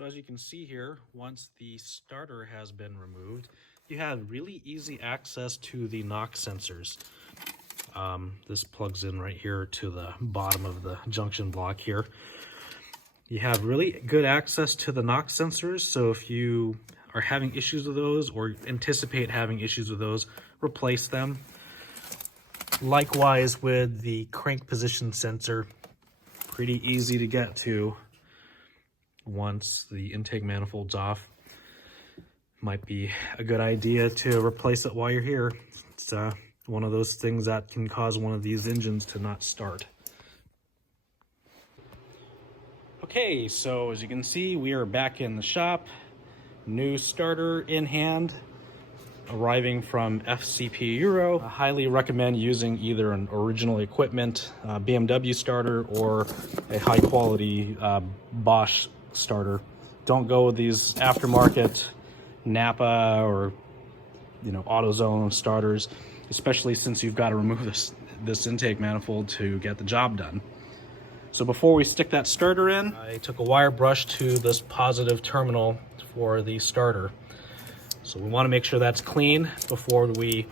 So as you can see here, once the starter has been removed, you have really easy access to the knock sensors. This plugs in right here to the bottom of the junction block here. You have really good access to the knock sensors, so if you are having issues with those or anticipate having issues with those, replace them. Likewise with the crank position sensor, pretty easy to get to once the intake manifold's off. Might be a good idea to replace it while you're here. It's one of those things that can cause one of these engines to not start. Okay, so as you can see, we are back in the shop. New starter in hand, arriving from FCP Euro. I highly recommend using either an original equipment BMW starter or a high quality Bosch starter. Don't go with these aftermarket Napa or AutoZone starters, especially since you've got to remove this intake manifold to get the job done. So before we stick that starter in, I took a wire brush to this positive terminal for the starter. So we want to make sure that's clean before we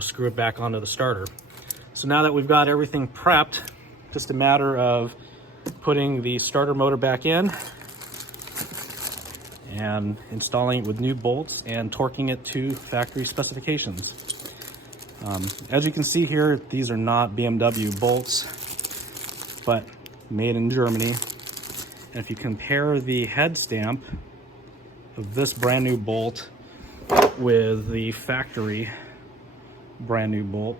screw it back onto the starter. So now that we've got everything prepped, just a matter of putting the starter motor back in and installing it with new bolts and torquing it to factory specifications. As you can see here, these are not BMW bolts, but made in Germany. And if you compare the head stamp of this brand new bolt with the factory brand new bolt,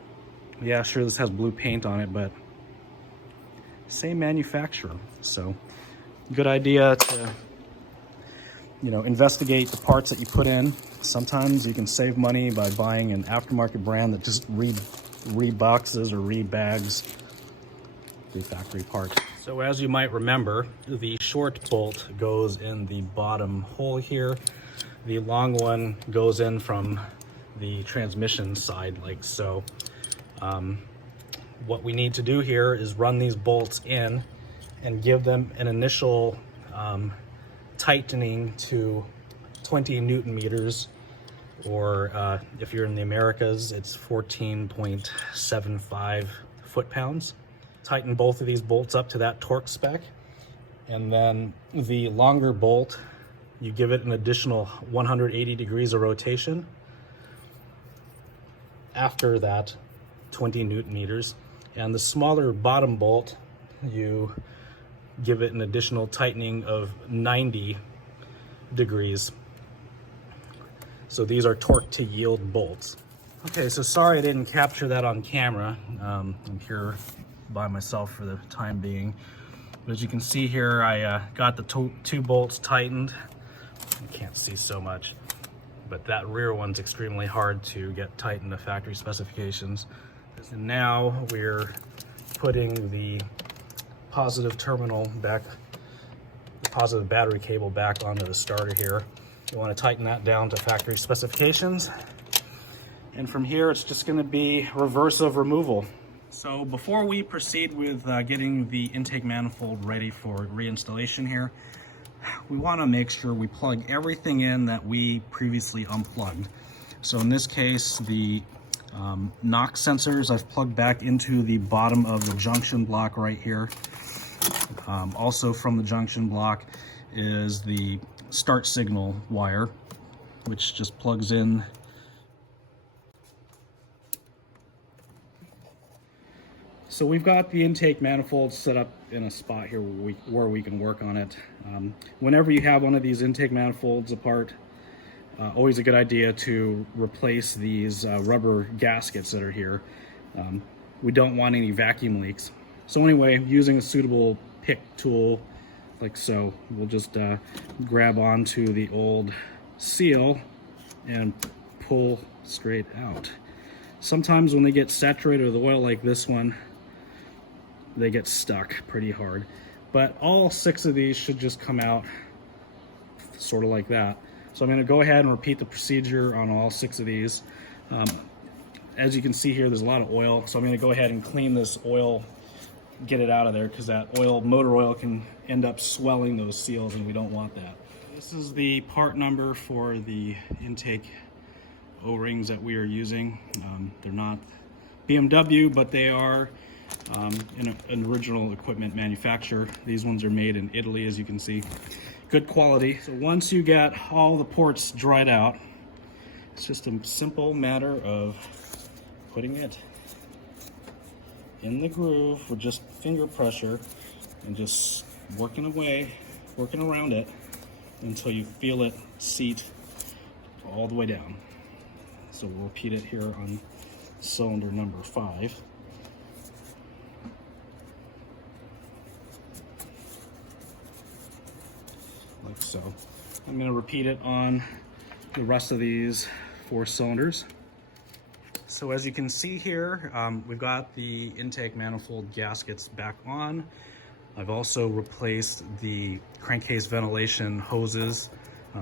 yeah, sure, this has blue paint on it, but same manufacturer. So good idea to investigate the parts that you put in. Sometimes you can save money by buying an aftermarket brand that just reboxes or rebags the factory part. So as you might remember, the short bolt goes in the bottom hole here. The long one goes in from the transmission side like so. What we need to do here is run these bolts in and give them an initial tightening to 20 Newton meters, or if you're in the Americas, it's 14.75 foot-pounds. Tighten both of these bolts up to that torque spec, and then the longer bolt, you give it an additional 180 degrees of rotation. After that, 20 Newton meters, and the smaller bottom bolt, you give it an additional tightening of 90 degrees. So these are torque to yield bolts. Okay, so sorry I didn't capture that on camera. I'm here by myself for the time being. But as you can see here, I got the two bolts tightened. You can't see so much, but that rear one's extremely hard to get tightened to factory specifications. And now we're putting the positive terminal back, the positive battery cable back onto the starter here. You want to tighten that down to factory specifications. And from here, it's just going to be reverse of removal. So before we proceed with getting the intake manifold ready for reinstallation here, we want to make sure we plug everything in that we previously unplugged. So in this case, the knock sensors I've plugged back into the bottom of the junction block right here. Also from the junction block is the start signal wire, which just plugs in. So we've got the intake manifold set up in a spot here where we can work on it. Whenever you have one of these intake manifolds apart, always a good idea to replace these rubber gaskets that are here. We don't want any vacuum leaks. So anyway, using a suitable pick tool like so, we'll just grab onto the old seal and pull straight out. Sometimes when they get saturated with oil like this one, they get stuck pretty hard. But all 6 of these should just come out sort of like that. So I'm going to go ahead and repeat the procedure on all 6 of these. As you can see here, there's a lot of oil, so I'm going to go ahead and clean this oil get it out of there, because that motor oil can end up swelling those seals, and we don't want that. This is the part number for the intake O-rings that we are using. They're not BMW, but they are an original equipment manufacturer. These ones are made in Italy, as you can see. Good quality. So once you get all the ports dried out, it's just a simple matter of putting it in the groove with just finger pressure and just working around it until you feel it seat all the way down. So we'll repeat it here on cylinder number 5. Like so. I'm going to repeat it on the rest of these 4 cylinders. So as you can see here, we've got the intake manifold gaskets back on. I've also replaced the crankcase ventilation hoses,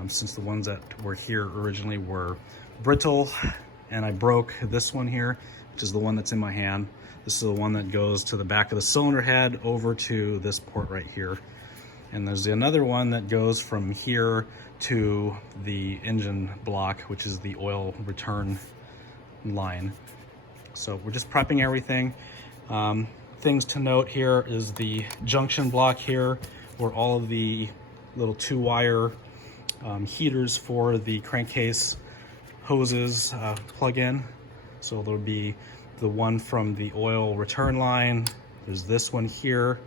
since the ones that were here originally were brittle, and I broke this one here, which is the one that's in my hand. This is the one that goes to the back of the cylinder head over to this port right here. And there's another one that goes from here to the engine block, which is the oil return line. So we're just prepping everything. Things to note here is the junction block here, where all of the little 2-wire heaters for the crankcase hoses plug in. So there'll be the one from the oil return line, there's this one here,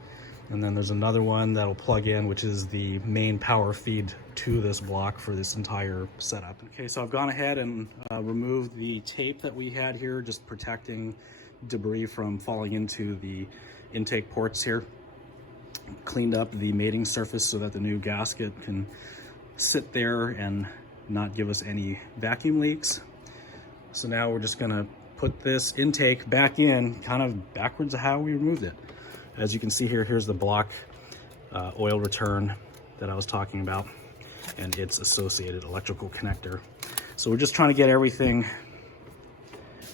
and then there's another one that'll plug in, which is the main power feed to this block for this entire setup. Okay, so I've gone ahead and removed the tape that we had here, just protecting debris from falling into the intake ports here. Cleaned up the mating surface so that the new gasket can sit there and not give us any vacuum leaks. So now we're just gonna put this intake back in, kind of backwards of how we removed it. As you can see here, here's the block oil return that I was talking about, and its associated electrical connector. So we're just trying to get everything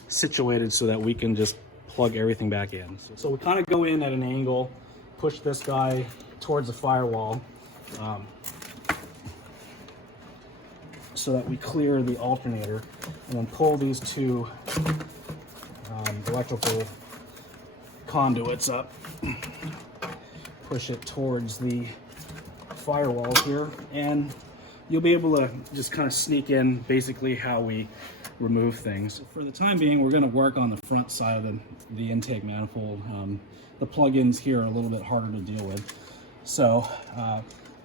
situated so that we can just plug everything back in. So we kind of go in at an angle, push this guy towards the firewall, so that we clear the alternator, and then pull these 2 electrical conduits up, push it towards the firewall here, and you'll be able to just kind of sneak in basically how we remove things. So for the time being, we're going to work on the front side of the intake manifold. The plugins here are a little bit harder to deal with. So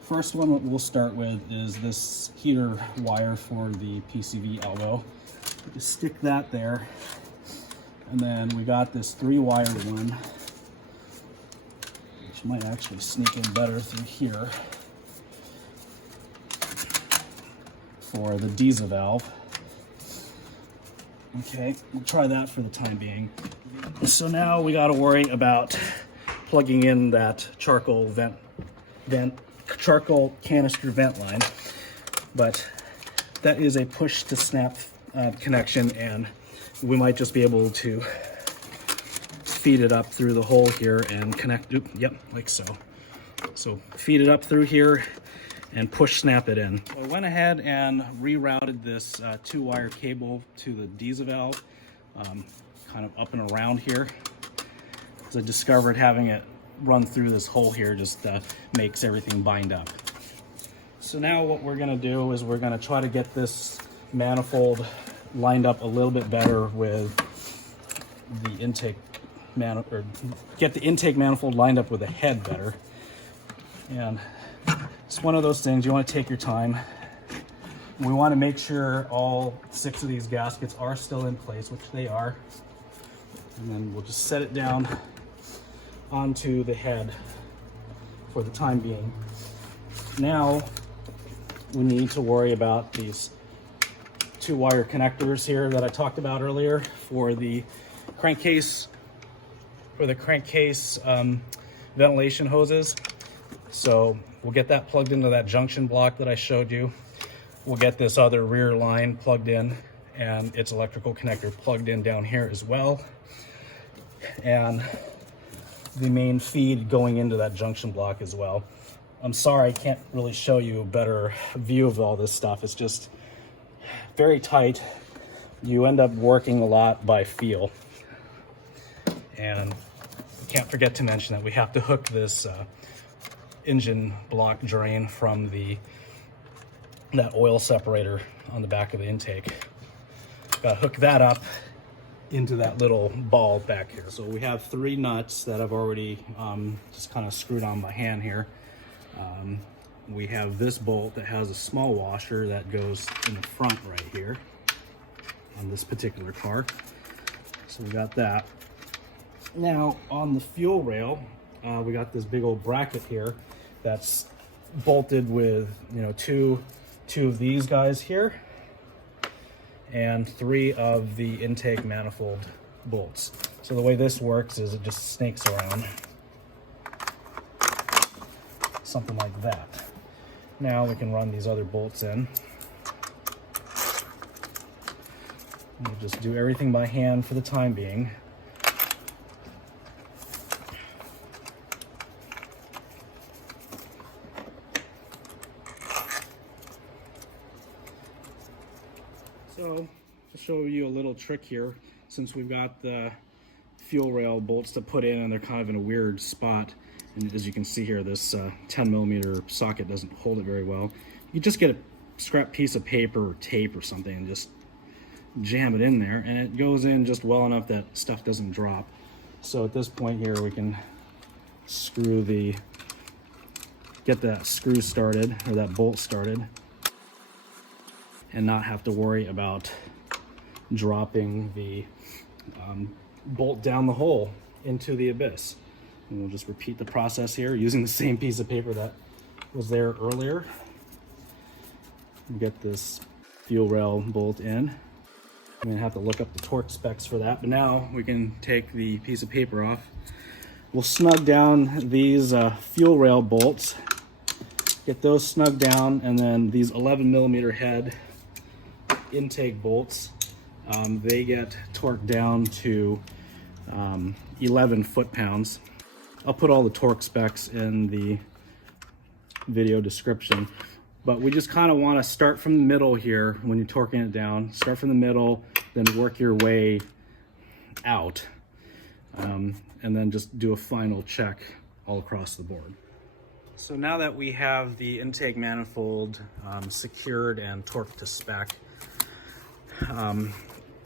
first one that we'll start with is this heater wire for the PCV elbow. Just stick that there. And then we got this 3-wire one, which might actually sneak in better through here, for the diesel valve. Okay, we'll try that for the time being. So now we got to worry about plugging in that charcoal charcoal canister vent line, but that is a push to snap connection, and we might just be able to feed it up through the hole here and connect. Yep, like so. So feed it up through here and push snap it in. So I went ahead and rerouted this 2-wire cable to the diesel valve, kind of up and around here, because I discovered having it run through this hole here just makes everything bind up. So now what we're going to do is we're going to try to get this manifold lined up a little bit better with the intake get the intake manifold lined up with the head better. And it's one of those things, you want to take your time. We want to make sure all 6 of these gaskets are still in place, which they are. And then we'll just set it down onto the head for the time being. Now we need to worry about these 2-wire connectors here that I talked about earlier for the crankcase ventilation hoses. So we'll get that plugged into that junction block that I showed you. We'll get this other rear line plugged in and its electrical connector plugged in down here as well. And the main feed going into that junction block as well. I'm sorry I can't really show you a better view of all this stuff. It's just very tight. You end up working a lot by feel. And can't forget to mention that we have to hook this engine block drain from that oil separator on the back of the intake. Gotta hook that up into that little ball back here. So we have 3 nuts that I've already just kind of screwed on by hand here. We have this bolt that has a small washer that goes in the front right here on this particular car. So we got that. Now on the fuel rail, we got this big old bracket here that's bolted with, you know, two of these guys here and 3 of the intake manifold bolts. So the way this works is it just snakes around, something like that. Now we can run these other bolts in. We'll just do everything by hand for the time being. So, to show you a little trick here, since we've got the fuel rail bolts to put in and they're kind of in a weird spot, and as you can see here, this 10mm socket doesn't hold it very well. You just get a scrap piece of paper or tape or something and just jam it in there, and it goes in just well enough that stuff doesn't drop. So at this point here, we can get that screw started, or that bolt started, and not have to worry about dropping the bolt down the hole into the abyss. And we'll just repeat the process here using the same piece of paper that was there earlier. Get this fuel rail bolt in. I'm gonna have to look up the torque specs for that, but now we can take the piece of paper off. We'll snug down these fuel rail bolts, get those snug down, and then these 11mm head intake bolts, they get torqued down to 11 foot-pounds. I'll put all the torque specs in the video description, but we just kind of want to start from the middle here when you're torquing it down. Start from the middle, then work your way out, and then just do a final check all across the board. So now that we have the intake manifold secured and torqued to spec,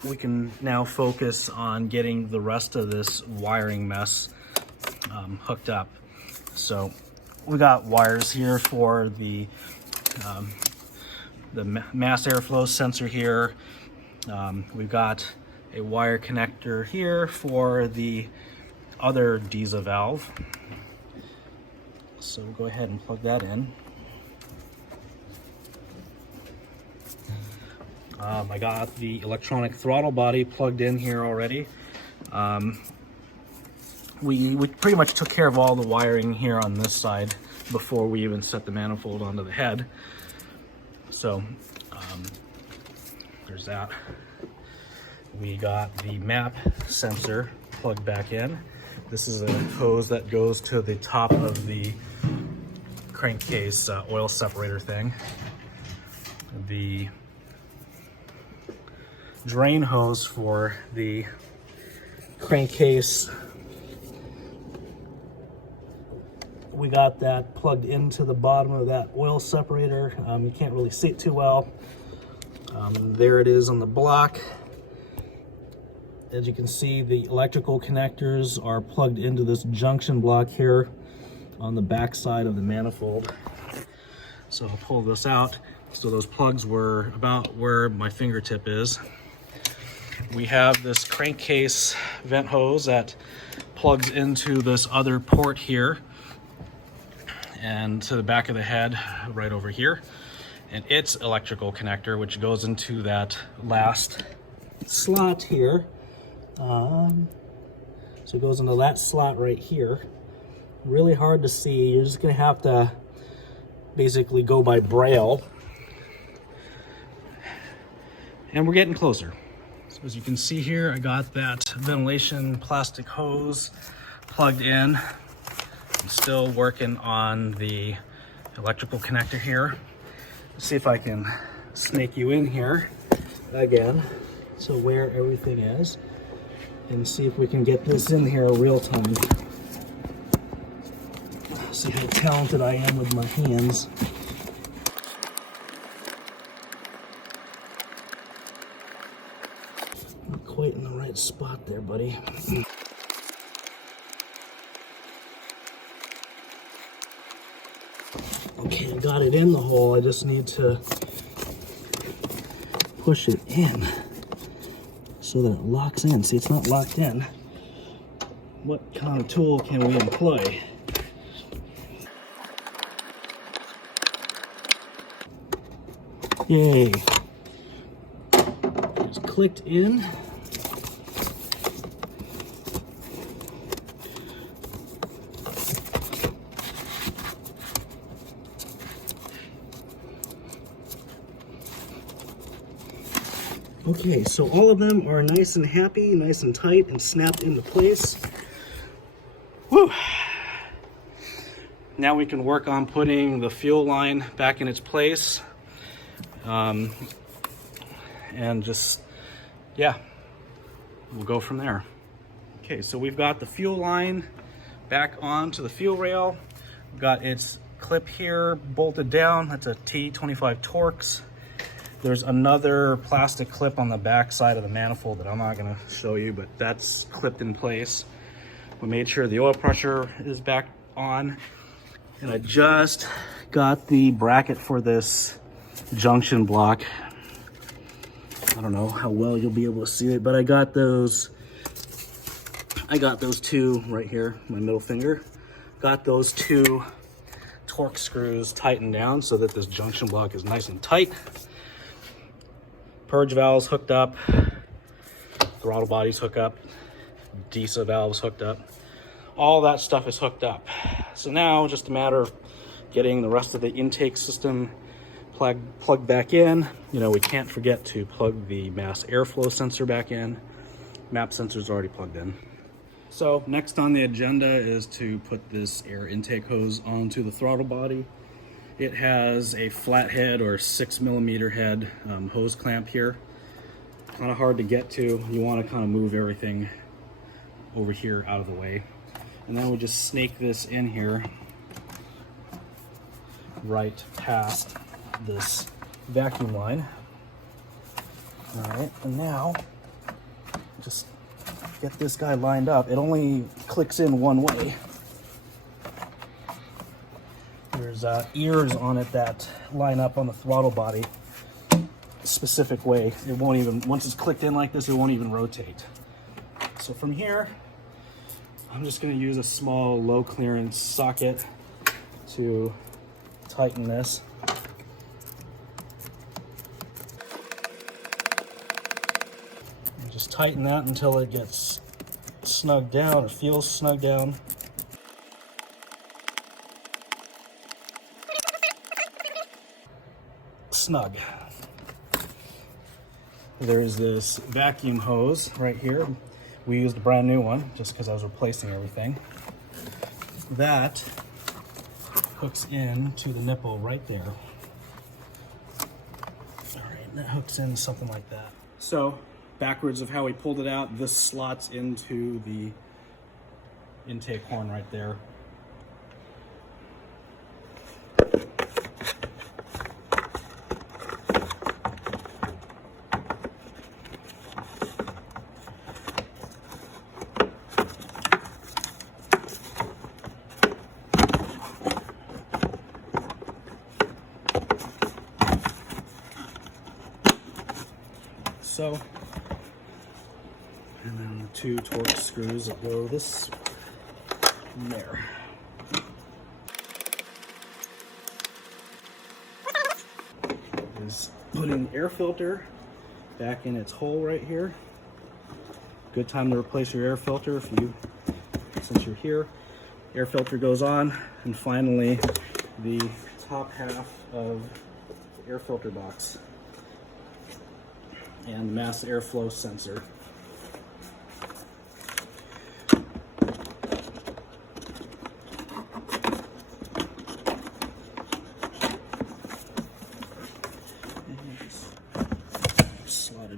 we can now focus on getting the rest of this wiring mess hooked up. So we got wires here for the mass airflow sensor here. We've got a wire connector here for the other diesel valve. So we'll go ahead and plug that in. I got the electronic throttle body plugged in here already. We pretty much took care of all the wiring here on this side before we even set the manifold onto the head. So there's that. We got the map sensor plugged back in. This is a hose that goes to the top of the crankcase oil separator thing. The drain hose for the crankcase, we got that plugged into the bottom of that oil separator. You can't really see it too well. There it is on the block. As you can see, the electrical connectors are plugged into this junction block here on the back side of the manifold. So I'll pull this out. So those plugs were about where my fingertip is. We have this crankcase vent hose that plugs into this other port here and to the back of the head right over here, and its electrical connector, which goes into that last slot here. So it goes into that slot right here. Really hard to see. You're just gonna have to basically go by braille. And we're getting closer. So as you can see here, I got that ventilation plastic hose plugged in. I'm still working on the electrical connector here. Let's see if I can snake you in here again, so where everything is, and see if we can get this in here real time. See how talented I am with my hands. Not quite in the right spot there, buddy. Okay, I got it in the hole. I just need to push it in so that it locks in. See, it's not locked in. What kind of tool can we employ? Yay. It's clicked in. Okay, so all of them are nice and happy, nice and tight, and snapped into place. Whew. Now we can work on putting the fuel line back in its place. And just, yeah, we'll go from there. Okay, so we've got the fuel line back onto the fuel rail. We've got its clip here bolted down. That's a T25 Torx. There's another plastic clip on the back side of the manifold that I'm not gonna show you, but that's clipped in place. We made sure the oil pressure is back on. And I just got the bracket for this junction block. I don't know how well you'll be able to see it, but I got those two right here, my middle finger. Got those two Torx screws tightened down so that this junction block is nice and tight. Purge valves hooked up, throttle bodies hooked up, DISA valves hooked up. All that stuff is hooked up. So now just a matter of getting the rest of the intake system plugged back in. You know, we can't forget to plug the mass airflow sensor back in. MAP sensor is already plugged in. So next on the agenda is to put this air intake hose onto the throttle body. It has a flathead or 6mm head hose clamp here. Kind of hard to get to. You want to kind of move everything over here out of the way. And then we just snake this in here right past this vacuum line. All right, and now just get this guy lined up. It only clicks in one way. There's ears on it that line up on the throttle body a specific way. It won't even, once it's clicked in like this, it won't even rotate. So from here, I'm just going to use a small low clearance socket to tighten this. And just tighten that until it gets snugged down, or feels snugged down. Snug. There's this vacuum hose right here. We used a brand new one just because I was replacing everything. That hooks in to the nipple right there. All right, that hooks in something like that. So backwards of how we pulled it out, this slots into the intake horn right there. So, and then the two Torx screws that go this and there. Is putting air filter back in its hole right here. Good time to replace your air filter since you're here. Air filter goes on, and finally the top half of the air filter box and mass airflow sensor.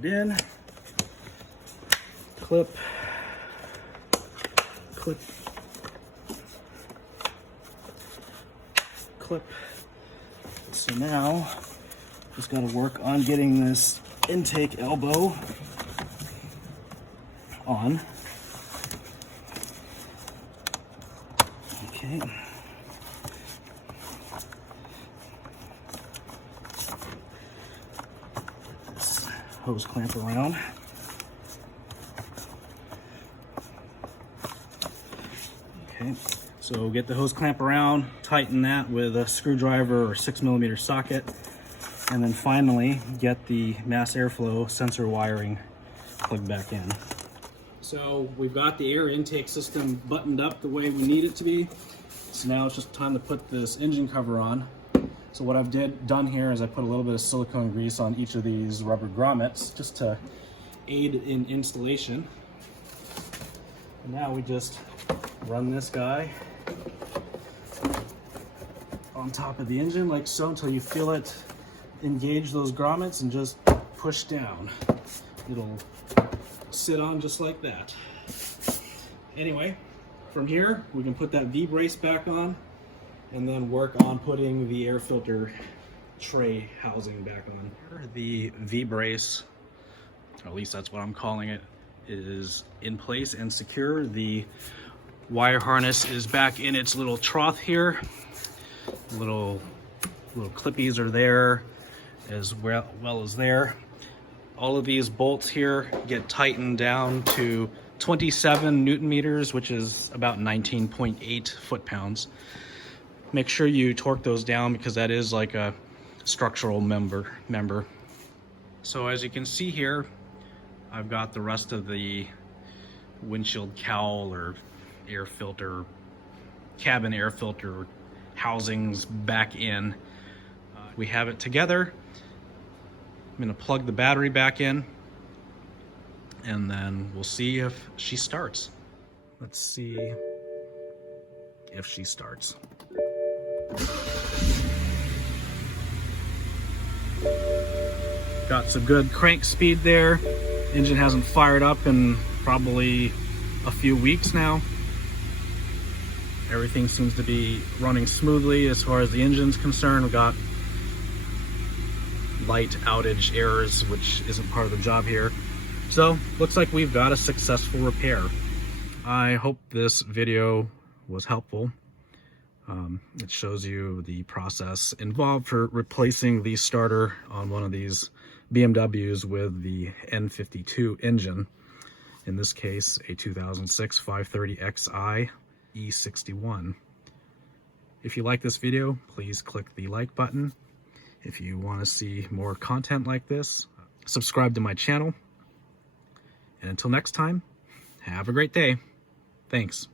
it in, clip, clip, clip. So now, just got to work on getting this intake elbow on. Okay. This hose clamp around. Okay, so get the hose clamp around, tighten that with a screwdriver or 6mm socket, and then finally get the mass airflow sensor wiring plugged back in. So we've got the air intake system buttoned up the way we need it to be. So now it's just time to put this engine cover on. So what I've done here is I put a little bit of silicone grease on each of these rubber grommets just to aid in installation. And now we just run this guy on top of the engine like so until you feel it engage those grommets and just push down. It'll sit on just like that. Anyway, from here we can put that V-brace back on and then work on putting the air filter tray housing back on. The V-brace, or at least that's what I'm calling it, is in place and secure. The wire harness is back in its little trough here. Little clippies are there as well as there. All of these bolts here get tightened down to 27 Newton meters, which is about 19.8 foot-pounds. Make sure you torque those down because that is like a structural member. So as you can see here, I've got the rest of the windshield cowl or air filter, cabin air filter housings back in. We have it together. I'm gonna plug the battery back in and then we'll see if she starts. Let's see if she starts. Got some good crank speed there. Engine hasn't fired up in probably a few weeks now. Everything seems to be running smoothly as far as the engine's concerned. We've got light outage errors, which isn't part of the job here. So looks like we've got a successful repair. I hope this video was helpful. It shows you the process involved for replacing the starter on one of these BMWs with the N52 engine. In this case, a 2006 530xi E61. If you like this video, please click the like button. If you want to see more content like this, subscribe to my channel. And until next time, have a great day. Thanks.